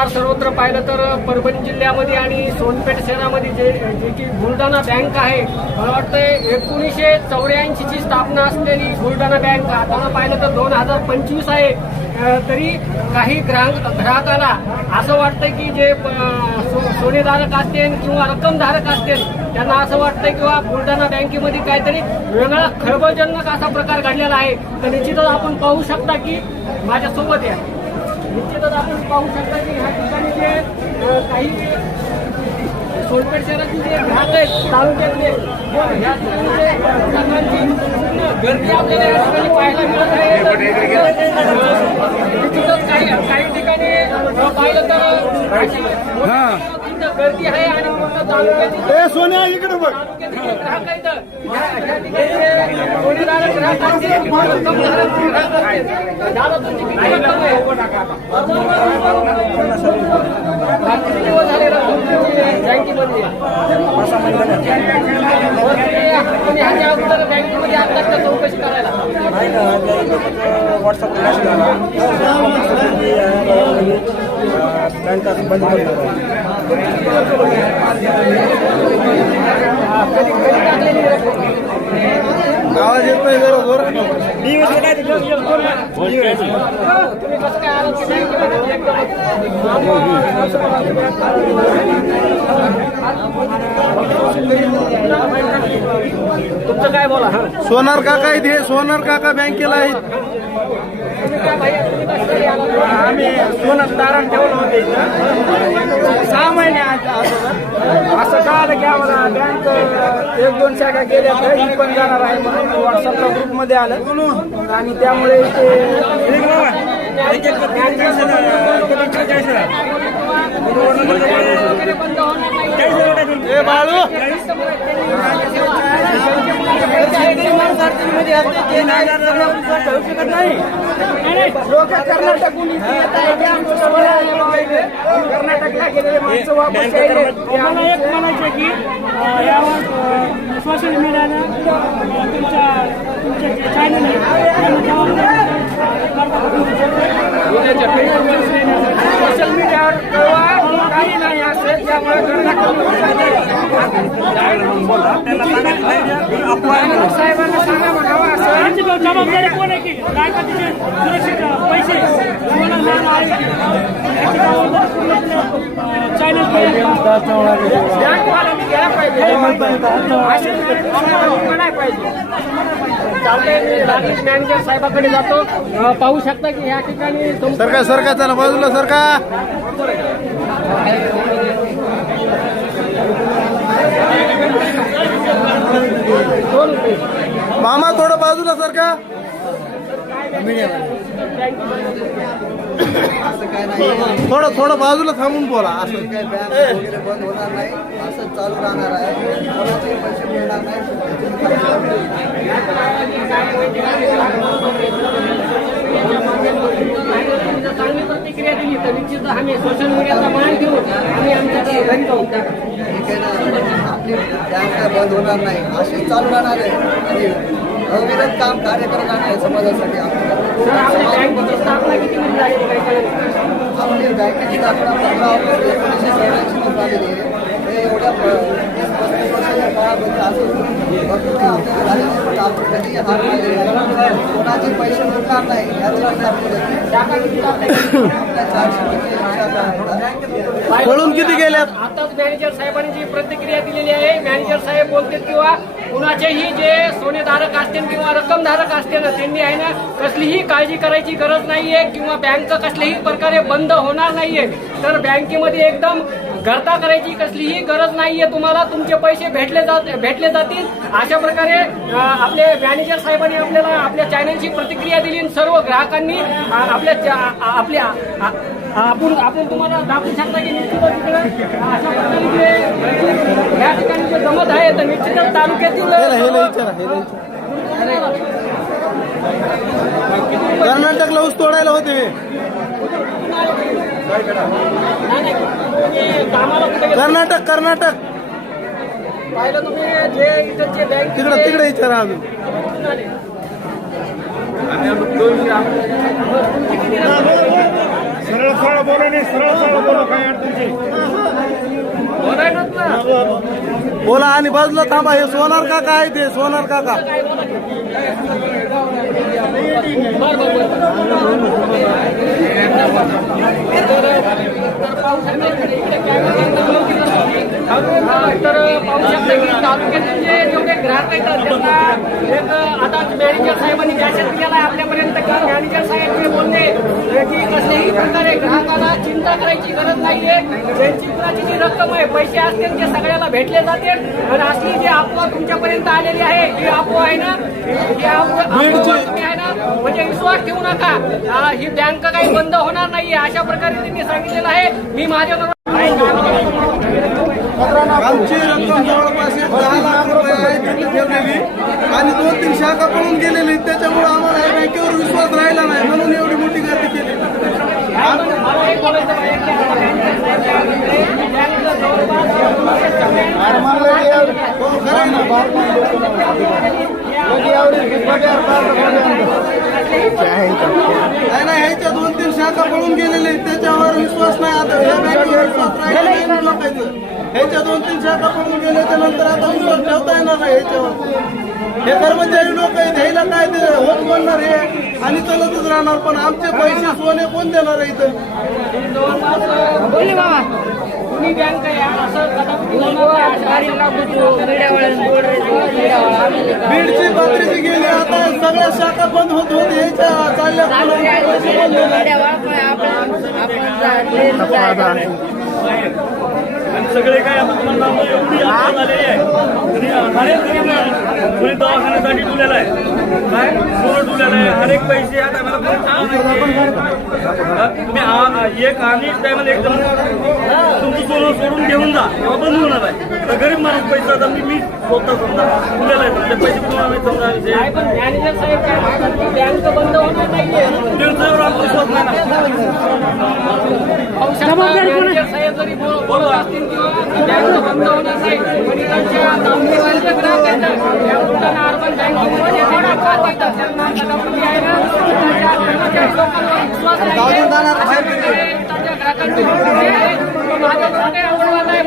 प्रकार सर्वत्र पाहिलं तर परभणी जिल्ह्यामध्ये आणि सोनपेठ शहरामध्ये जे की बुलढाणा बँक आहे, मला वाटतं 1984 ची स्थापना असलेली बुलढाणा बँक आता पाहिलं तर 2025 आहे. तरी काही ग्राहकाला असं वाटतं की जे सोनेधारक असतील किंवा रक्कमधारक असतील त्यांना असं वाटतं किंवा बुलढाणा बँकेमध्ये काहीतरी वेगळा खळबळजनक असा प्रकार घडलेला आहे. तर निश्चितच आपण पाहू शकता की माझ्यासोबत आहे, निश्चितच आपण पाहू शकता की ह्या ठिकाणी जे काही सोनपेठ शहरातील जे ग्राहक आहेत तालुक्यातले ह्या ठिकाणी गर्दी आपल्याला या ठिकाणी पाहायला मिळत आहे. निश्चितच काही ठिकाणी पाहिलं तर गर्दी आहे आणि पूर्ण तालुक्यातील सोन्या इकडे बघ ग्राहक आहेत. ह्या ठिकाणी सोनेधारक ग्राहक असतील किंवा रक्कमधारक ग्राहक असतील. दादा तुमची किती रक्कम आहे? किती दिवस झाले रक्कम बँकेमध्ये? आणि ह्याच्या अगोदर बँकेमध्ये आता का चौकशी करायला व्हॉट्सअप बँका बंद आवाज येत नाही बरोबर. तुम्ही कसं काय आलं की बँकेमध्ये तुमचं काय बोला? सोनार काका इथे सोनार काका बँकेला आहेत. आम्ही सोनं तारण ठेवलं होते इथं 6 महिने अगोदर. असं कळालं की आम्हाला बँक 1-2 शाखा गेल्या तर ही पण जाणार आहे म्हणून व्हॉट्सअपला ग्रुपमध्ये आलं आणि त्यामुळे लोक कर्नाटकहून कर्नाटकला गेलेले माणसं वापस यायले. मला एक म्हणायचं की यावर सोशल मीडियानं तुमचे चॅनल सोशल मीडियावर काही नाही असेल त्यामुळे साहेबांना सांगा म्हणावं असं जबाबदारी कोण आहे की गायकवाडीचे सुरक्षित पैसे चॅनल बँकवाल्यांनी घ्यायला पाहिजे, नाही पाहिजे. चालतंय मॅनेजर साहेबाकडे जातो. पाहू शकता की ह्या ठिकाणी सरका सरका चला बाजूला सरका. मामा थोडं बाजूला सरका. थोडं बाजूला थांबून बोला. असं काय बँक वगैरे बंद होणार नाही, असं चालू राहणार आहे. कोणाचे पैसे मिळणार नाही. चांगली प्रतिक्रिया दिली तर निश्चित आम्ही सोशल मीडियाचा मान घेऊन आम्ही आमच्या घरी जाऊ. आपली बँक काय बंद होणार नाही, अशी चालू राहणार आहे आणि अविरत काम कार्य करत राहणार आहे समाजासाठी. सर आपल्या बँकेची स्थापना किती मध्ये झाली काही आपली बँकेची स्थापना 15 ऑगस्ट 1984 झालेली आहे. हे एवढ्या 30-35 वर्षाच्या काळामध्ये असं भरपूर आपल्याला झालेलं आहे. आपण कधी हार मानले नाही, कोणाचे पैसे मिळणार नाही याच्यासाठी पळून किती गेल्यात? आताच मॅनेजर साहेबांनी जी प्रतिक्रिया दिलेली आहे, मॅनेजर साहेब बोलतात किंवा कुणाचेही जे सोनेधारक असतील किंवा रक्कमधारक असतील त्यांनी आहे ना कसलीही काळजी करायची गरज नाहीये किंवा बँक कसल्याही प्रकारे बंद होणार नाहीये. तर बँकेमध्ये एकदम गर्दा करायची कसलीही गरज नाहीये. तुम्हाला तुमचे पैसे भेटले जातील अशा प्रकारे आपले मॅनेजर साहेबांनी आपल्याला आपल्या चॅनलची प्रतिक्रिया दिली. सर्व ग्राहकांनी आपण तुम्हाला दाखवू शकता की निश्चितच तिकडे अशा प्रकारे जे या ठिकाणी जे जमत आहे तर निश्चितच तालुक्यातील कर्नाटकला ऊस तोडायला होते. कर्नाटक पाहिलं तुम्ही जे इकडचे बँक तिकडे विचारा अजून. सरळ सरळ बोला नाही, सरळ सरळ बोला, काय अडचणची बोलायलाच ना. बोला आणि बाजूला थांबा. हे सोनार काका आहे, ते सोनार काका. तर पाहू शकता की तालुक्यातील जे जेवढे ग्राहक आहेत त्यांना एक आता मॅनेजर साहेबांनी मॅसेज केला आहे आपल्यापर्यंत की मॅनेजर साहेब जे बोलले की कसल्याही प्रकारे ग्राहकाला चिंता करायची गरज नाहीये. त्यांची कुणाची जी रक्कम आहे, पैसे असतील ते सगळ्याला भेटले जातील. आणि असली जी अफवा तुमच्यापर्यंत आलेली आहे ही अफवा आहे ना, ही अफवा तुम्ही आहे ना म्हणजे विश्वास ठेवू नका. ही बँक काही बंद होणार नाहीये अशा प्रकारे त्यांनी सांगितलेलं आहे. मी माझ्या आमची रक्कम जवळपास 10 लाख रुपये आहे तिथे ठेवलेली आणि 2-3 शाखा पळून गेलेली. त्याच्यामुळे आम्हाला या बँकेवर विश्वास राहिला नाही, म्हणून एवढी मोठी गर्दी केली. नाही नाही, ह्याच्या 2-3 शाखा पळून गेलेले, त्याच्यावर विश्वास नाही. आता या बँकेवर विश्वास राहिला नाही लोकांचं. ह्याच्या 2-3 शाखा पळून गेल्याच्या नंतर आता विश्वास ठेवता येणार नाही ह्याच्यावर. हे कर्मचारी लोक आहेत, ह्याला काय ते होत बोलणार हे आणि चालतच राहणार. पण आमचे पैसे सोने कोण देणार आहे इथं? कुणी बँक आहे असं कदापि बीडची पात्रीची गेली, आता सगळ्या शाखा बंद होत होत यायच्या चालल्या. आणि सगळे काय आता तुम्हाला एवढी अडचण झालेली आहे. कोणी दवाखान्यासाठी ठेवलेला आहे, काय सोनं ठेवलेलं आहे. हरेक पैसे आता मला तुम्ही एक आणि टायमाला एकदम तुमचं सोनं सोडून घेऊन जा, तेव्हा बंद होणार आहे. तर गरीब माणूस पैसा आता मी स्वतः समजा ठेवलेला आहे, ते पैसे तुम्हाला मी समजा नाही, पण मॅनेजर साहेब काय म्हणतात की बँक बंद होणार नाहीये. त्यांच्यावर आमचा विश्वास नाही ना. मॅनेजर साहेब जरी बोलत असतील किंवा बँक बंद होणार नाही, पण इकडच्या तालुक्यातील जे ग्राहक आहेत त्या बुलढाणा अर्बन बँकेमध्ये थोडा अपघात होतात. त्यांना कदापि आहे ना त्यांच्या कर्मचारी लोकांवर विश्वास नाही. त्यांच्या ग्राहकांची माझ्या